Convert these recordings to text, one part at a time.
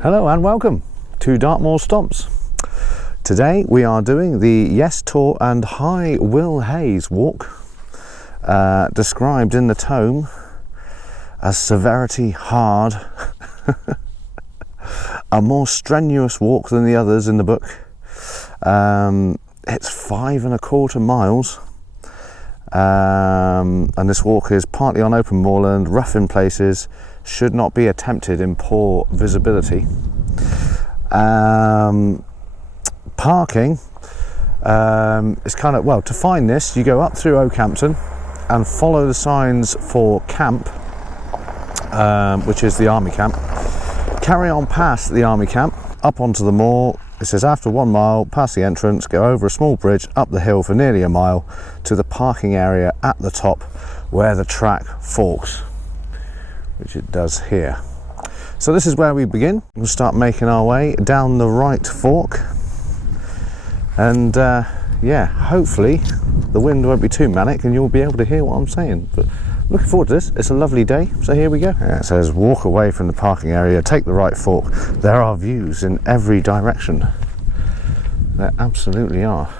Hello and welcome to Dartmoor Stomps. Today we are doing the Yes Tor and High Willhays walk, described in the tome as severity hard, a more strenuous walk than the others in the book. It's 5.25 miles, and this walk is partly on open moorland, rough in places, should not be attempted in poor visibility. Parking is kind of, well, to find this you go up through Oakhampton and follow the signs for camp, which is the army camp. Carry on past the army camp up onto the moor. It says after 1 mile past the entrance, go over a small bridge up the hill for nearly a mile to the parking area at the top where the track forks, which it does here. So this is where we begin. We'll start making our way down the right fork, and yeah, hopefully the wind won't be too manic and you'll be able to hear what I'm saying. But looking forward to this. It's a lovely day, so here we go. Yeah, it says walk away from the parking area, take the right fork. There are views in every direction. There absolutely are.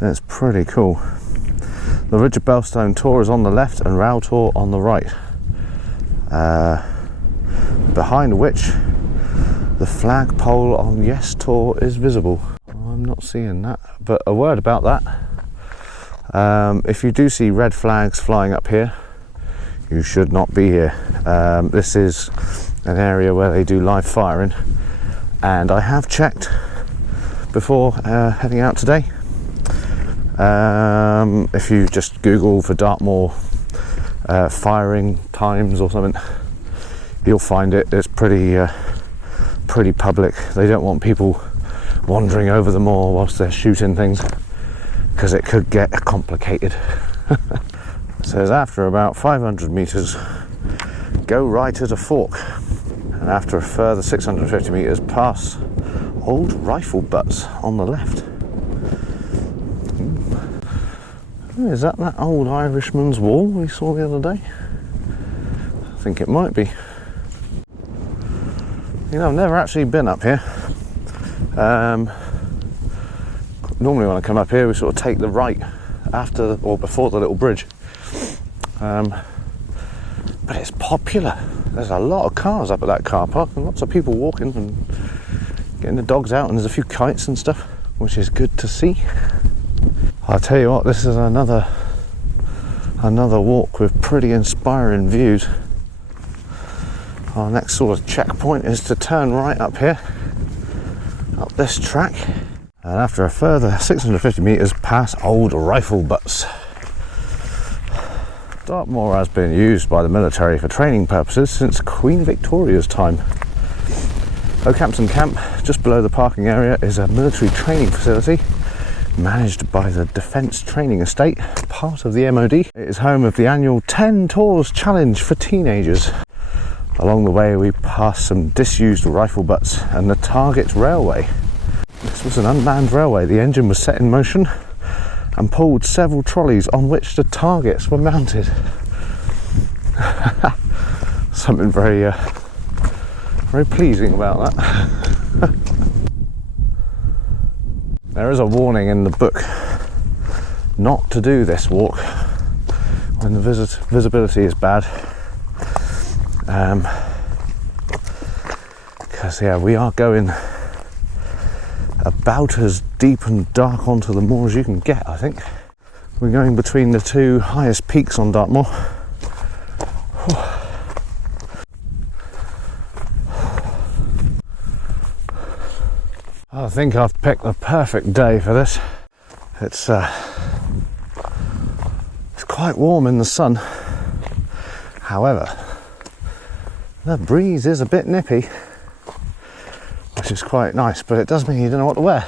It's pretty cool. The Ridge of Belstone Tor is on the left and Mil Tor on the right, behind which the flagpole on Yes Tor is visible. I'm not seeing that, but a word about that. If you do see red flags flying up here, you should not be here. This is an area where they do live firing, and I have checked before heading out today. If you just Google for Dartmoor firing times or something, you'll find it. It's pretty public. They don't want people wandering over the moor whilst they're shooting things, because it could get complicated. It says after about 500 meters, go right at a fork, and after a further 650 meters, pass old rifle butts on the left. Is that old Irishman's wall we saw the other day? I think it might be. You know, I've never actually been up here. Normally when I come up here we sort of take the right after or before the little bridge. But it's popular. There's a lot of cars up at that car park and lots of people walking and getting the dogs out, and there's a few kites and stuff, which is good to see. I'll tell you what, this is another walk with pretty inspiring views. Our next sort of checkpoint is to turn right up here, up this track, and after a further 650 metres, pass old rifle butts. Dartmoor has been used by the military for training purposes since Queen Victoria's time. Oakhampton Camp, just below the parking area, is a military training facility managed by the Defence Training Estate, part of the MOD. It is home of the annual 10 Tours Challenge for teenagers. Along the way we passed some disused rifle butts and the Target Railway. This was an unmanned railway. The engine was set in motion and pulled several trolleys on which the targets were mounted. Something very pleasing about that. There is a warning in the book not to do this walk when the visibility is bad, because yeah, we are going about as deep and dark onto the moor as you can get. I think we're going between the two highest peaks on Dartmoor. I think I've picked the perfect day for this. It's quite warm in the sun. However, the breeze is a bit nippy, which is quite nice, but it does mean you don't know what to wear.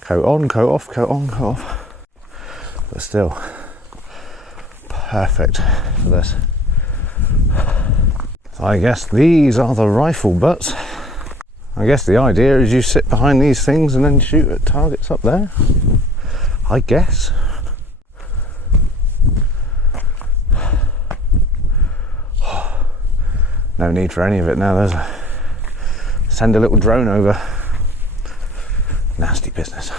Coat on, coat off, coat on, coat off. But still, perfect for this. So I guess these are the rifle butts. I guess the idea is you sit behind these things and then shoot at targets up there, I guess. No need for any of it now. Send a little drone over. Nasty business.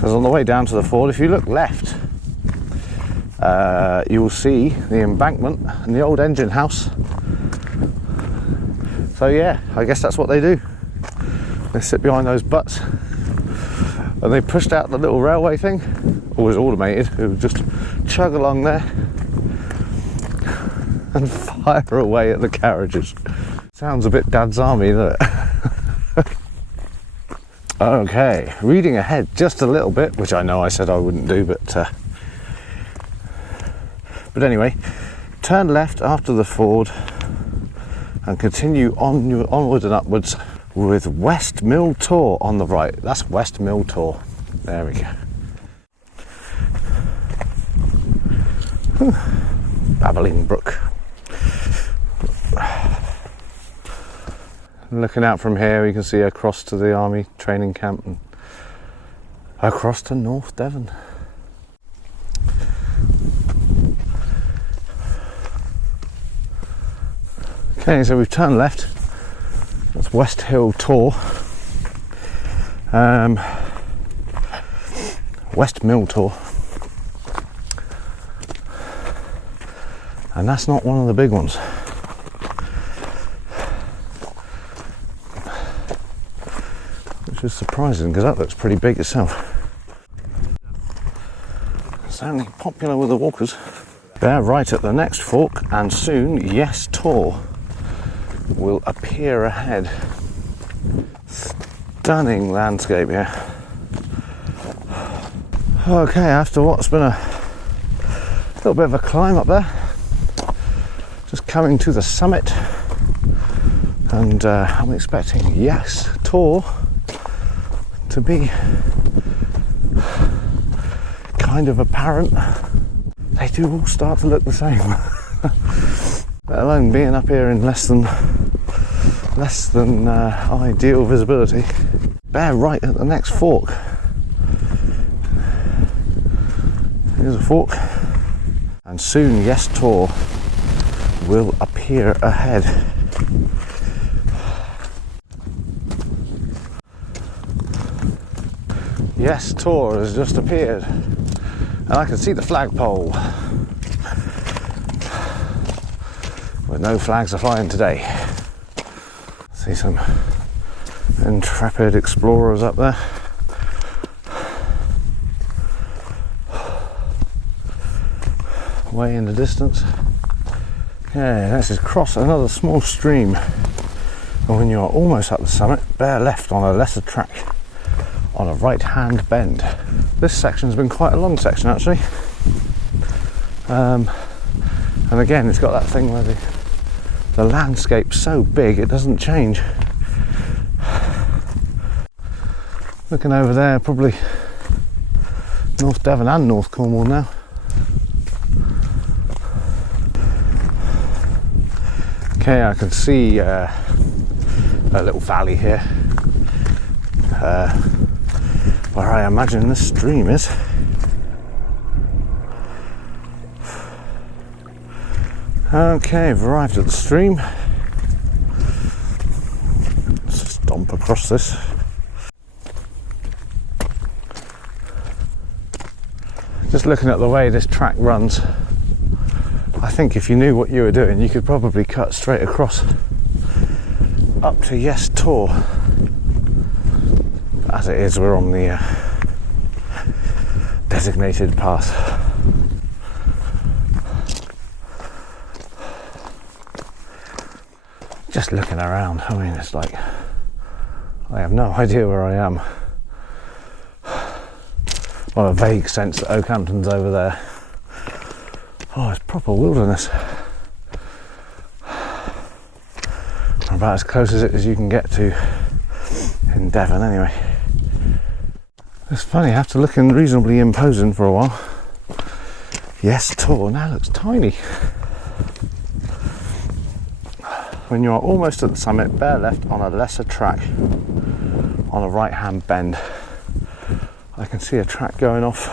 So on the way down to the ford, if you look left, you will see the embankment and the old engine house. So yeah, I guess that's what they do. They sit behind those butts and they pushed out the little railway thing, always automated. It would just chug along there and fire away at the carriages. Sounds a bit Dad's Army, doesn't it? Okay, reading ahead just a little bit, which I know I said I wouldn't do, but anyway, turn left after the ford and continue onwards and upwards with West Mil Tor on the right. That's West Mil Tor. There we go. Babbling brook. Looking out from here, we can see across to the army training camp and across to North Devon. Okay, so we've turned left. That's West Mil Tor. West Mil Tor. And that's not one of the big ones. Which is surprising because that looks pretty big itself. Certainly popular with the walkers. They're right at the next fork, and soon Yes Tor will appear ahead. Stunning landscape here. Okay, after what's been a little bit of a climb up there, just coming to the summit, and I'm expecting Yes Tor to be kind of apparent. They do all start to look the same. Let alone being up here in less than ideal visibility. They're right at the next fork. Here's a fork, and soon Yes Tor will appear ahead. Yes Tor has just appeared, and I can see the flagpole. But no flags are flying today. See some intrepid explorers up there. Way in the distance. Okay, let's just cross another small stream. And when you are almost at the summit, bear left on a lesser track on a right-hand bend. This section's been quite a long section actually. And again, it's got that thing where the landscape's so big it doesn't change. Looking over there, probably North Devon and North Cornwall now. Okay, I can see a little valley here where I imagine the stream is. Okay, I've arrived at the stream. Let's stomp across this. Just looking at the way this track runs, I think if you knew what you were doing, you could probably cut straight across up to Yes Tor. As it is, we're on the designated path. Just looking around, I mean, it's like I have no idea where I am. Well, a vague sense that Oakhampton's over there. Oh, it's proper wilderness. About as close as you can get to in Devon, anyway. It's funny, after looking reasonably imposing for a while, Yes Tor now looks tiny. When you are almost at the summit, bear left on a lesser track on a right-hand bend. I can see a track going off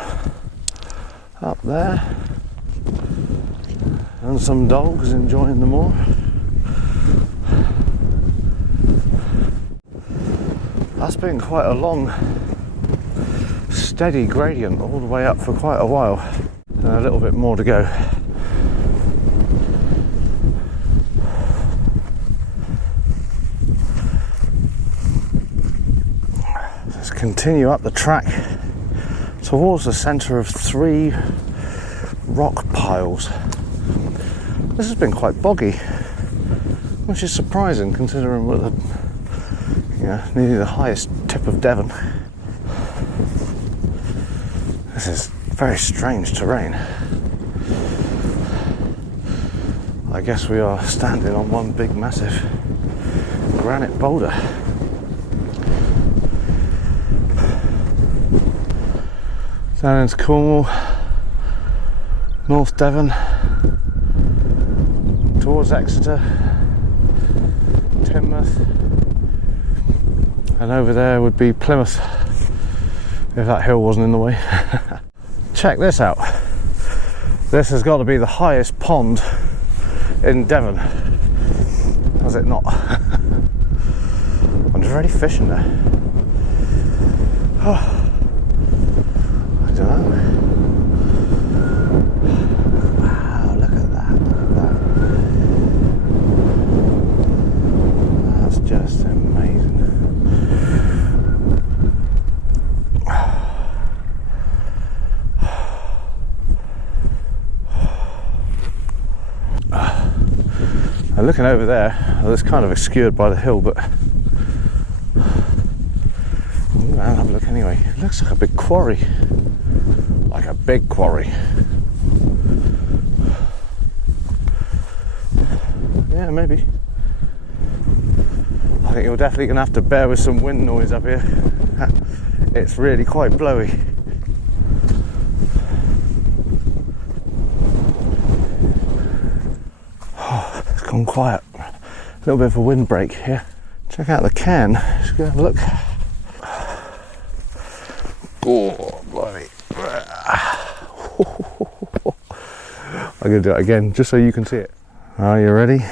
up there. and some dogs enjoying the moor. That's been quite a long, steady gradient all the way up for quite a while, and a little bit more to go. Let's continue up the track towards the centre of 3 rock piles. This has been quite boggy, which is surprising considering we're nearly the highest tip of Devon. This is very strange terrain. I guess we are standing on one big massive granite boulder. Down into Cornwall, North Devon, towards Exeter, Teignmouth, and over there would be Plymouth, if that hill wasn't in the way. Check this out. This has got to be the highest pond in Devon, has it not? I wonder if there are any fish in there. Oh. I don't know. Wow, look at that, look at that. That's just amazing. And looking over there, well, it's kind of obscured by the hill, but I'll have a look anyway. It looks like a big quarry. Like a big quarry. Yeah, maybe. I think you're definitely going to have to bear with some wind noise up here. It's really quite blowy. Oh, it's gone quiet. A little bit of a windbreak here. Check out the cairn. Let's go have a look. Oh, blimey. I'm going to do it again just so you can see it. Are you ready?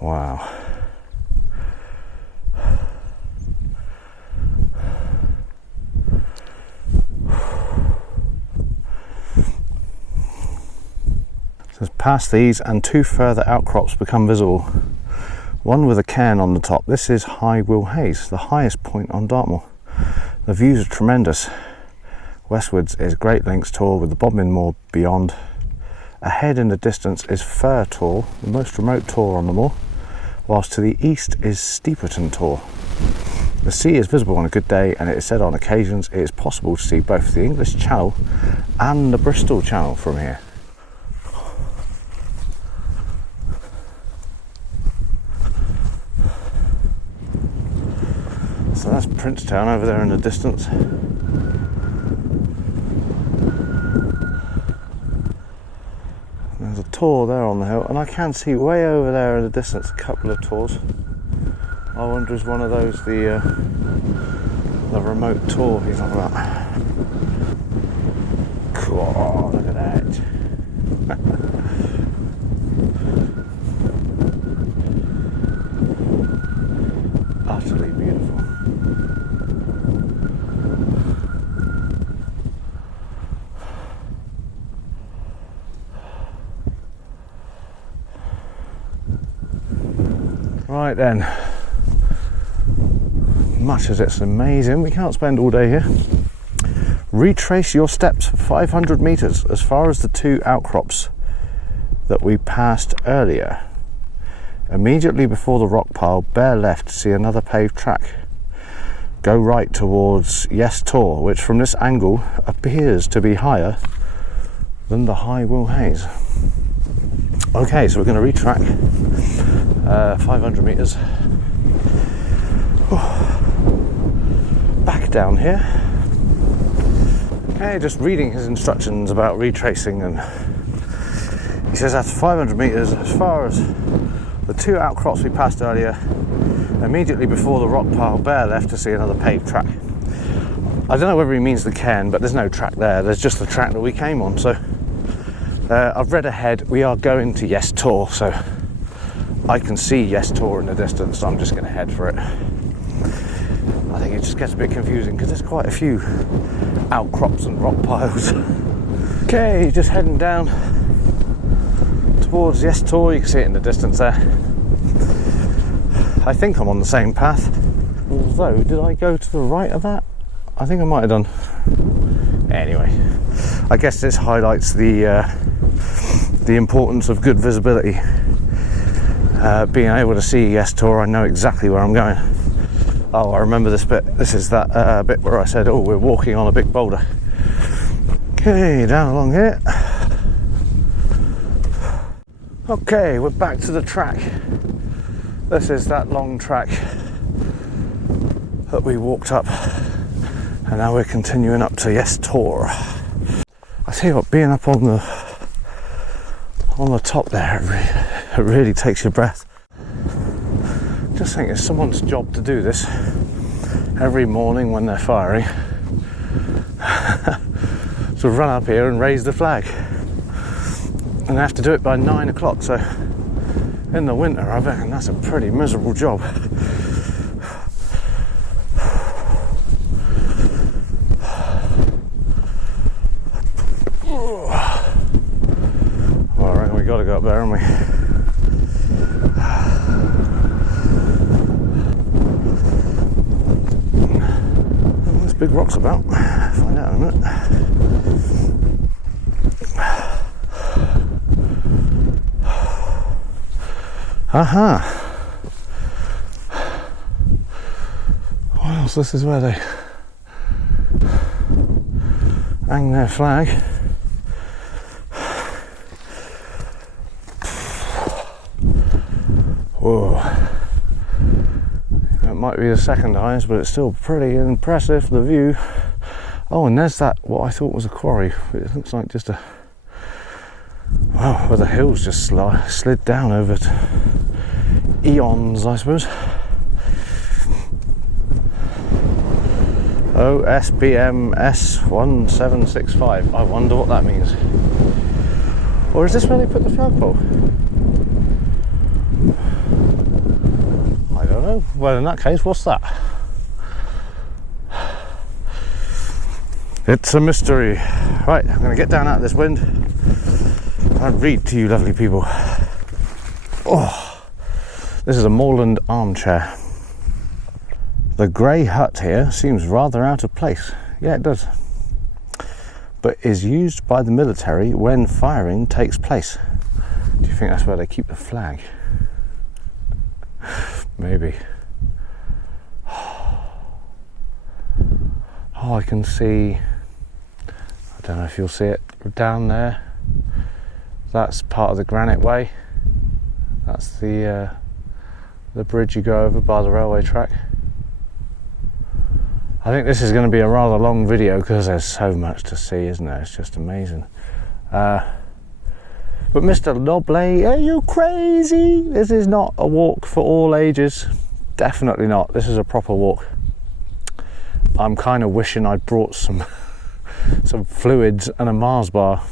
Wow. So past these and 2 further outcrops become visible. One with a cairn on the top. This is High Willhays, the highest point on Dartmoor. The views are tremendous. Westwards is Great Links Tor with the Bodmin Moor beyond. Ahead in the distance is Fir Tor, the most remote tor on the moor, whilst to the east is Steeperton Tor. The sea is visible on a good day, and it is said on occasions it is possible to see both the English Channel and the Bristol Channel from here. So that's Princetown over there in the distance. There's a tor there on the hill, and I can see way over there in the distance a couple of tors. I wonder is one of those the remote tor he's on about. Cool, look at that. Utterly beautiful. Right then, much as it's amazing, we can't spend all day here. Retrace your steps for 500 metres as far as the 2 outcrops that we passed earlier. Immediately before the rock pile, bear left to see another paved track. Go right towards Yes Tor, which from this angle appears to be higher than the High Willhays. Okay, so we're going to retrack 500 metres back down here. Okay, just reading his instructions about retracing, and he says after 500 metres, as far as the 2 outcrops we passed earlier, immediately before the rock pile, bear left to see another paved track. I don't know whether he means the cairn, but there's no track there. There's just the track that we came on. So I've read ahead. We are going to Yes Tor, so I can see Yes Tor in the distance. So I'm just going to head for it. I think it just gets a bit confusing because there's quite a few outcrops and rock piles. Okay, just heading down towards Yes Tor. You can see it in the distance there. I think I'm on the same path. Although, did I go to the right of that? I think I might have done. Anyway, I guess this highlights the importance of good visibility. Being able to see Yes Tor, I know exactly where I'm going. Oh, I remember this bit. This is that bit where I said, oh, we're walking on a big boulder. Okay, down along here. Okay, we're back to the track. This is that long track that we walked up, and now we're continuing up to Yes Tor. I tell you what, being up on the top there, it really takes your breath. Just think it's someone's job to do this every morning when they're firing. So run up here and raise the flag, and they have to do it by 9 o'clock. So in the winter, I reckon that's a pretty miserable job. Well, I reckon we got to go up there, haven't we? Well, there's big rocks about. Find out in a minute. Aha! What else? This is where they hang their flag. Whoa! It might be the second highest, but it's still pretty impressive, the view. Oh, and there's that, what I thought was a quarry. It looks like just a... Wow, where the hills just slid down over eons, I suppose. OSBM S1765. I wonder what that means. Or is this where they put the flagpole? I don't know. Well, in that case, what's that? It's a mystery. Right, I'm going to get down out of this wind and read to you lovely people. Oh, this is a moorland armchair. The grey hut here seems rather out of place. Yeah, it does. But is used by the military when firing takes place. Do you think that's where they keep the flag? Maybe. Oh, I can see, I don't know if you'll see it down there. That's part of the Granite Way. That's the bridge you go over by the railway track. I think this is going to be a rather long video because there's so much to see, isn't there? It's just amazing. But Mr. Lobley, are you crazy? This is not a walk for all ages. Definitely not. This is a proper walk. I'm kind of wishing I'd brought some fluids and a Mars bar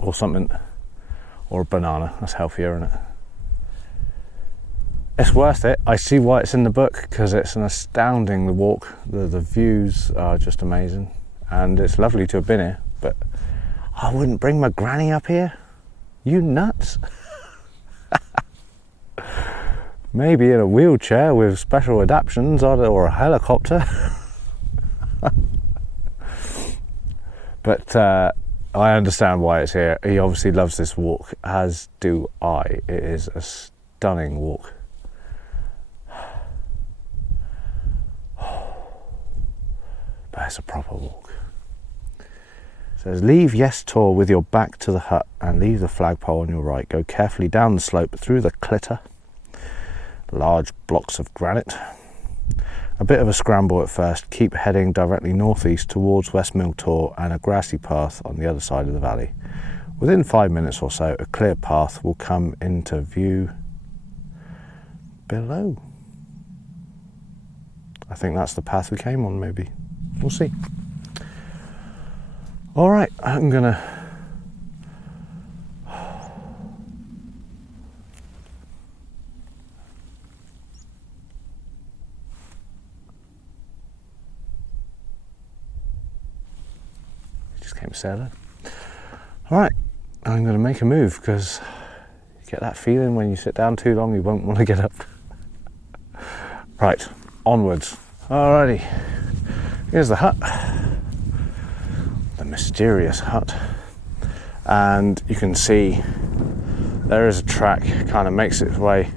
or something, or a banana. That's healthier, isn't it? It's worth it. I see why it's in the book, because it's an astounding walk. The views are just amazing, and it's lovely to have been here, but I wouldn't bring my granny up here. You nuts? Maybe in a wheelchair with special adaptions or a helicopter. But I understand why it's here. He obviously loves this walk, as do I. It is a stunning walk. But it's a proper walk. It says, leave Yes Tor with your back to the hut and leave the flagpole on your right. Go carefully down the slope through the clitter. Large blocks of granite. A bit of a scramble at first. Keep heading directly northeast towards West Mil Tor and a grassy path on the other side of the valley. Within 5 minutes or so, a clear path will come into view below. I think that's the path we came on, maybe. we'll see. All right, I'm gonna just came sailing. All right, I'm gonna make a move because you get that feeling when you sit down too long you won't want to get up. Right, onwards. Alrighty, here's the hut, the mysterious hut, and you can see there is a track, kind of makes its way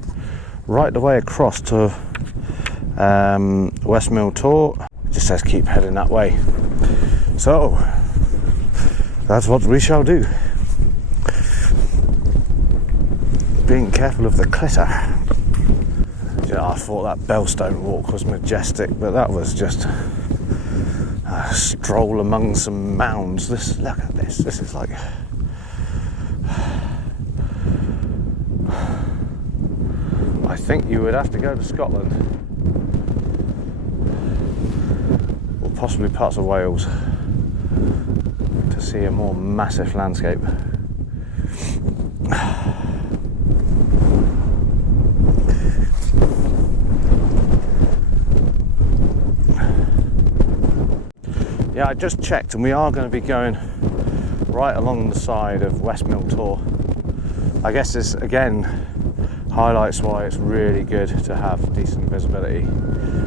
right the way across to West Mil Tor. It just says keep heading that way. So that's what we shall do. Being careful of the clitter. I thought that Bellstone walk was majestic, but that was just a stroll among some mounds. Look at this. This is like I think you would have to go to Scotland or possibly parts of Wales to see a more massive landscape. Yeah, I just checked and we are going to be going right along the side of West Mil Tor. I guess this again highlights why it's really good to have decent visibility,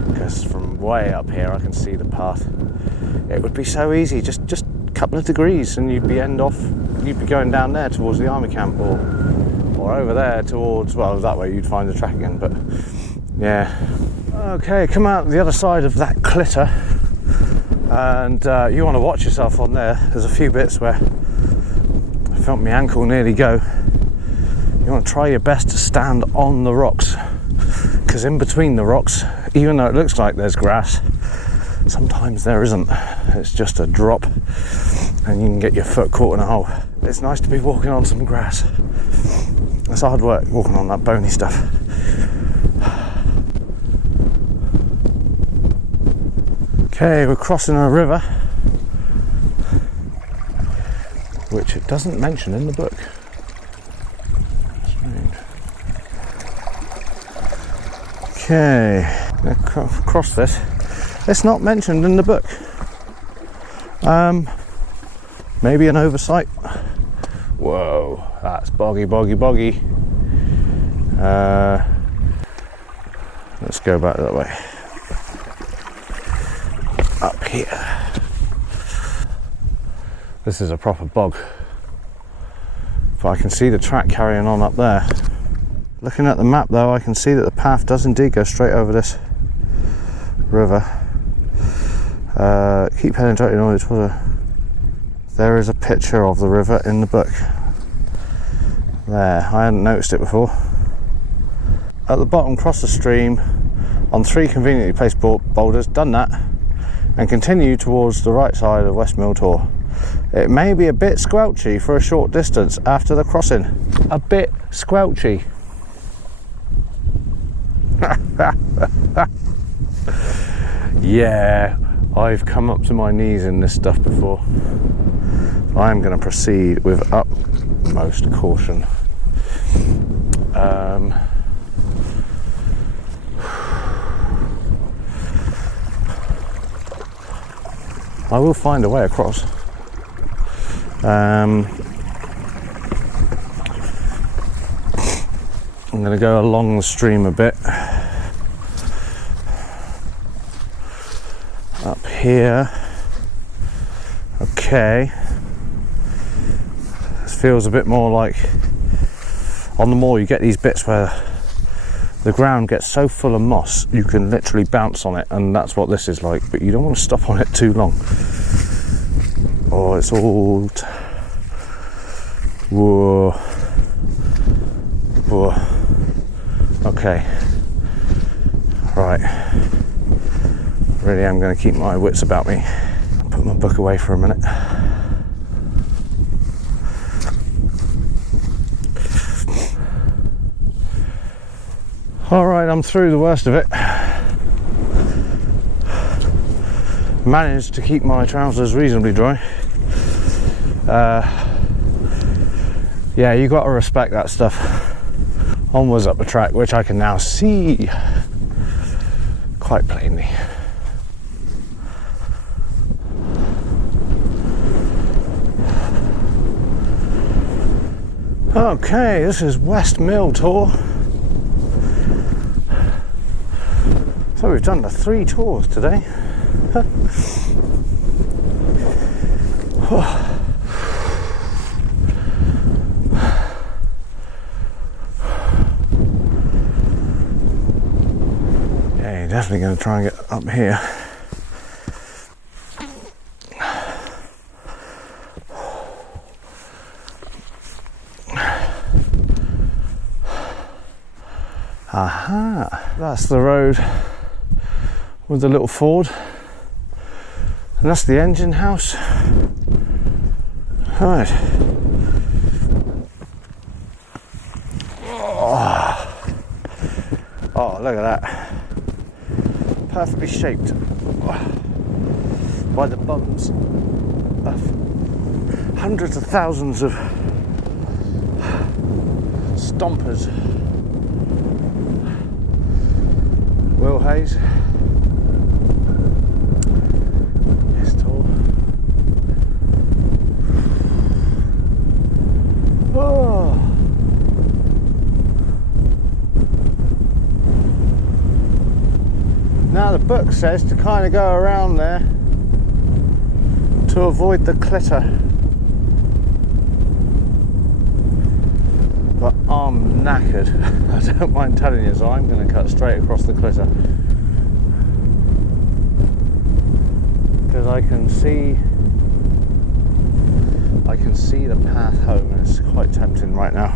because from way up here I can see the path. It would be so easy, just a couple of degrees and you'd be going down there towards the army camp or over there towards, well, that way you'd find the track again, but yeah. Okay, come out the other side of that clitter. And you want to watch yourself on there. There's a few bits where I felt my ankle nearly go. You want to try your best to stand on the rocks, because in between the rocks, even though it looks like there's grass, sometimes there isn't. It's just a drop and you can get your foot caught in a hole. It's nice to be walking on some grass. It's hard work walking on that bony stuff. Okay, we're crossing a river, which it doesn't mention in the book. Strange. Okay, cross this. It's not mentioned in the book. Maybe an oversight. Whoa, that's boggy. Let's go back that way. Up here. This is a proper bog. But I can see the track carrying on up there. Looking at the map though, I can see that the path does indeed go straight over this river. Keep heading directly north. There is a picture of the river in the book. There, I hadn't noticed it before. At the bottom, cross the stream on 3 conveniently placed boulders, done that, and continue towards the right side of West Mil Tor. It may be a bit squelchy for a short distance after the crossing. A bit squelchy. Yeah, I've come up to my knees in this stuff before. I'm going to proceed with utmost caution. I will find a way across. I'm going to go along the stream a bit. Up here. Okay. This feels a bit more like on the moor. You get these bits where the ground gets so full of moss you can literally bounce on it, and that's what this is like, but you don't want to stop on it too long or it's all whoa. Okay, right, really am going to keep my wits about me. Put my book away for a minute. Alright, I'm through the worst of it. managed to keep my trousers reasonably dry. Yeah, you got to respect that stuff. Onwards up the track, which I can now see quite plainly. Okay, this is West Mil Tor. So we've done the 3 tours today. Yeah, you're definitely going to try and get up here. Aha, that's the road with the little ford, and that's the engine house. Right. Oh, look at that. Perfectly shaped by the bums of hundreds of thousands of stompers. Willhays. Yes Tor. Oh. Now the book says to kind of go around there to avoid the clitter, but I'm knackered. I don't mind telling you, so I'm going to cut straight across the clitter because I can see the path home, and it's quite tempting right now.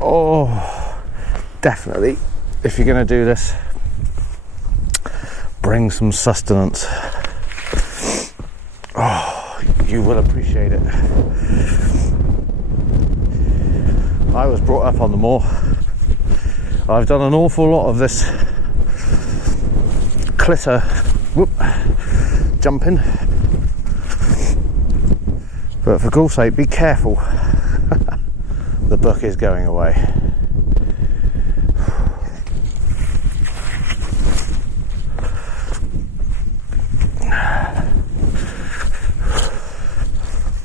Oh, definitely, if you're going to do this, bring some sustenance. Oh, you will appreciate it. I was brought up on the moor. I've done an awful lot of this clitter jumping, but for God's sake, be careful. The book is going away.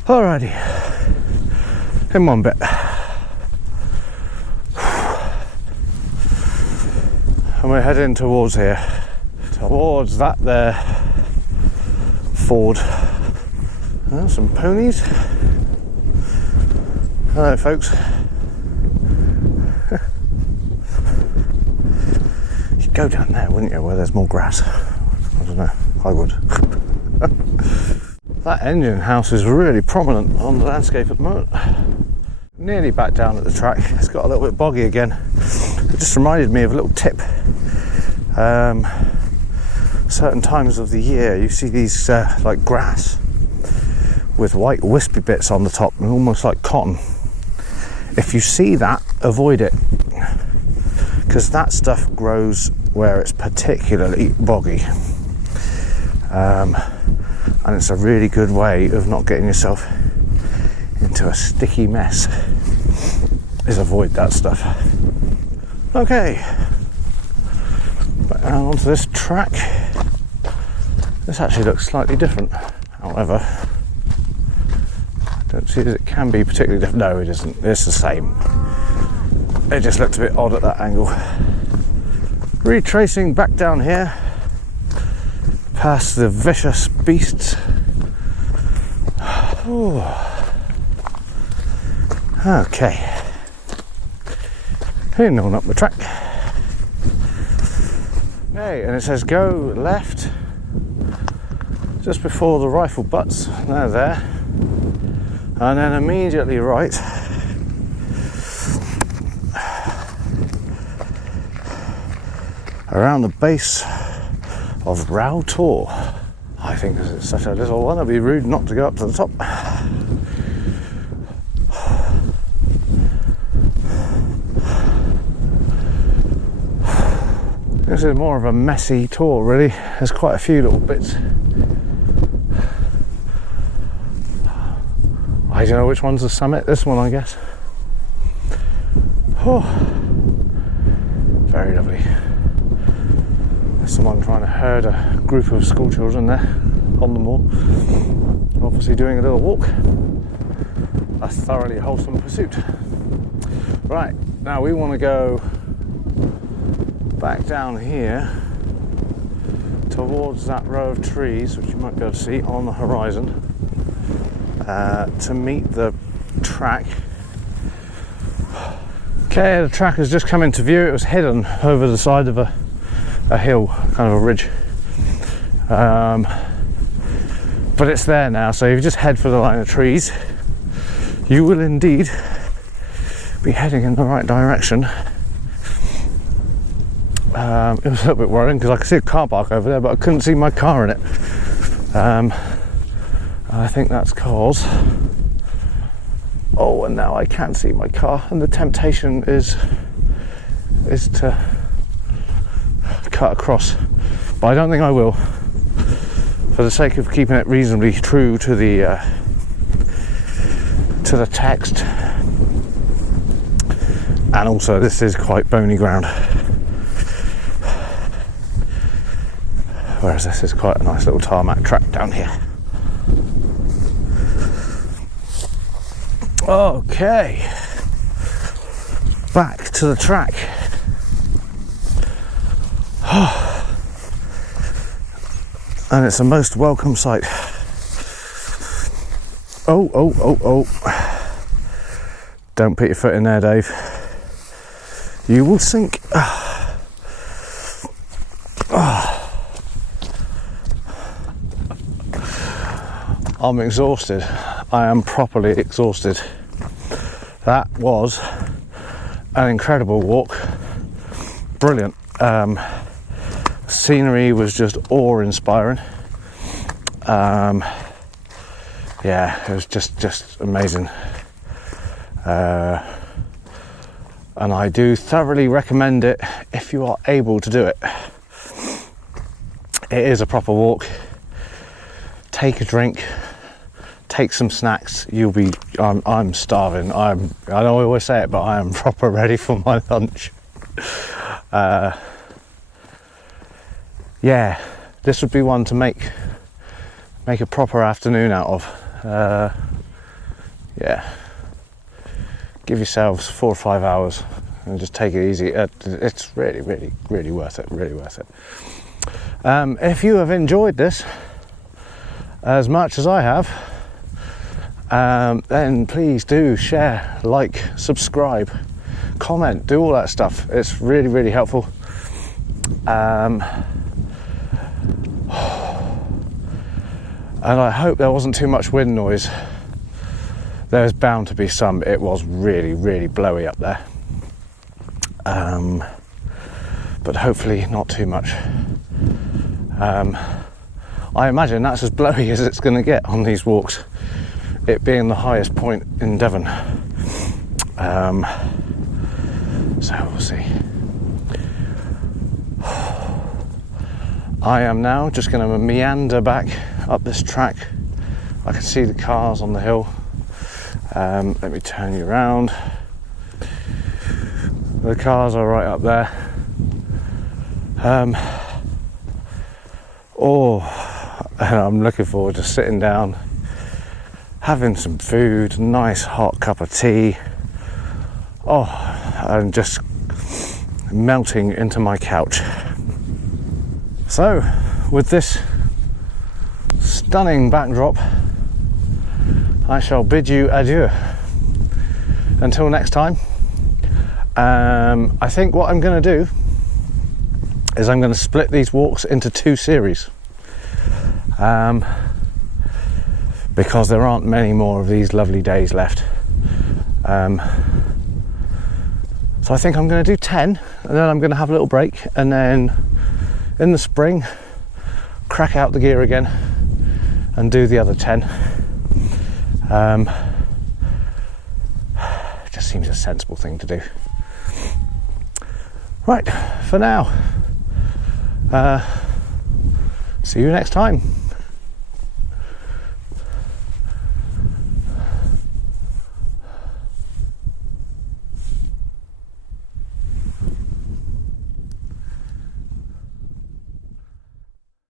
Alrighty, in one bit. And we're heading towards here, towards that there ford. Some ponies. Hello folks. You'd go down there, wouldn't you, where there's more grass? I don't know, I would. That engine house is really prominent on the landscape at the moment. Nearly back down at the track. It's got a little bit boggy again. It just reminded me of a little tip. Certain times of the year you see these like grass with white wispy bits on the top, almost like cotton. If you see that, avoid it, because that stuff grows where it's particularly boggy, and it's a really good way of not getting yourself into a sticky mess, is avoid that stuff. Okay, back down onto this track. This actually looks slightly different, however I don't see that it can be particularly different. No, it isn't, it's the same. It just looked a bit odd at that angle. Retracing back down here past the vicious beasts. Ooh. Okay, heading on up the track. Okay, and it says go left just before the rifle butts. They're there, and then immediately right. Around the base of Mil Tor. I think this is such a little one, it'd be rude not to go up to the top. This is more of a messy tour really. There's quite a few little bits. I don't know which one's the summit. This one, I guess. Oh, very lovely. There's someone trying to herd a group of school children there on the moor. Obviously doing a little walk. A thoroughly wholesome pursuit. Right, now we want to go back down here towards that row of trees, which you might be able to see on the horizon, to meet the track. Okay, the track has just come into view. It was hidden over the side of a hill, kind of a ridge. But it's there now, so if you just head for the line of trees, you will indeed be heading in the right direction. It was a little bit worrying because I could see a car park over there, but I couldn't see my car in it. I think that's cause. Oh, and now I can't see my car, and the temptation is to cut across, but I don't think I will, for the sake of keeping it reasonably true to the text. And also, this is quite bony ground, whereas this is quite a nice little tarmac track down here. Okay, back to the track. And it's a most welcome sight. Oh. Don't put your foot in there, Dave. You will sink. I'm exhausted. I am properly exhausted. That was an incredible walk. Brilliant. Scenery was just awe-inspiring. Yeah, it was just amazing. And I do thoroughly recommend it if you are able to do it. It is a proper walk. Take a drink, take some snacks. I'm starving. I know I always say it, but I am proper ready for my lunch. Yeah, this would be one to make a proper afternoon out of. Yeah, give yourselves 4 or 5 hours and just take it easy. It's really worth it. Really worth it. If you have enjoyed this as much as I have, then please do share, like, subscribe, comment, do all that stuff. It's really helpful. And I hope there wasn't too much wind noise. There's bound to be some. It was really blowy up there. But hopefully not too much. I imagine that's as blowy as it's going to get on these walks, it being the highest point in Devon. So we'll see. I am now just going to meander back up this track. I can see the cars on the hill. Let me turn you around. The cars are right up there. And I'm looking forward to sitting down, having some food, nice hot cup of tea. And just melting into my couch. So, with this stunning backdrop, I shall bid you adieu. Until next time. I think what I'm going to do is I'm going to split these walks into 2 series. Because there aren't many more of these lovely days left. So I think I'm going to do 10, and then I'm going to have a little break, and then in the spring crack out the gear again and do the other 10. Just seems a sensible thing to do. Right, for now, See you next time.